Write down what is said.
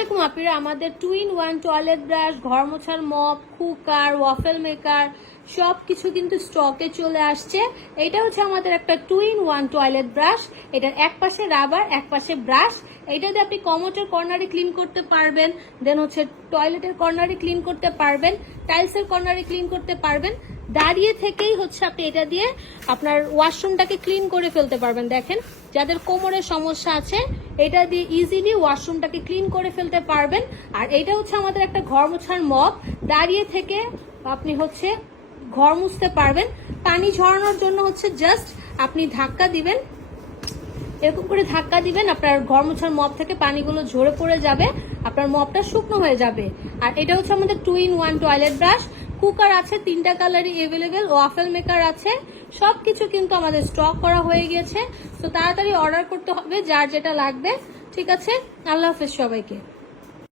আলাইকুম আপিরা, আমাদের 2-in-1 toilet brush, ঘর মোছার মপ, কুকার, ওয়াফেল মেকার সবকিছু কিন্তু স্টকে চলে আসছে। এটা হচ্ছে আমাদের একটা 2-in-1 টয়লেট ব্রাশ। এটার এক পাশে রাবার, এক পাশে ব্রাশ। এটা দিয়ে আপনি কমোডের কর্নারে ক্লিন করতে পারবেন, দেন হচ্ছে টয়লেটের কর্নারে ক্লিন করতে পারবেন, টাইলসের কর্নারে ক্লিন করতে পারবেন। দাঁড়িয়ে থেকেই হচ্ছে আপনি এটা দিয়ে আপনার ওয়াশরুমটাকে ক্লিন করে ফেলতে পারবেন। দেখেন, যাদের কোমরের সমস্যা আছে এটা দিয়ে ইজিলি ওয়াশরুমটাকে ক্লিন করে ফেলতে পারবেন। আর এটা হচ্ছে আমাদের একটা ঘর মোছার মপ। দাঁড়িয়ে থেকে আপনি হচ্ছে ঘর মুছতে পারবেন। পানি ঝরানোর জন্য হচ্ছে জাস্ট আপনি ধাক্কা দিবেন, এরকম করে ধাক্কা দিবেন, আপনার ঘর মোছার মপ থেকে পানিগুলো ঝরে পড়ে যাবে, আপনার মপটা শুকনো হয়ে যাবে। আর এটা হচ্ছে আমাদের 2-in-1 টয়লেট ব্রাশ। কুকার আছে 3টা কালারই অ্যাভেলেবেল, ওয়াফেল মেকার আছে, সবকিছু কিন্তু আমাদের স্টক করা হয়ে গেছে। তো তাড়াতাড়ি অর্ডার করতে হবে যার যেটা লাগবে। ঠিক আছে, আল্লাহ হাফেজ সবাইকে।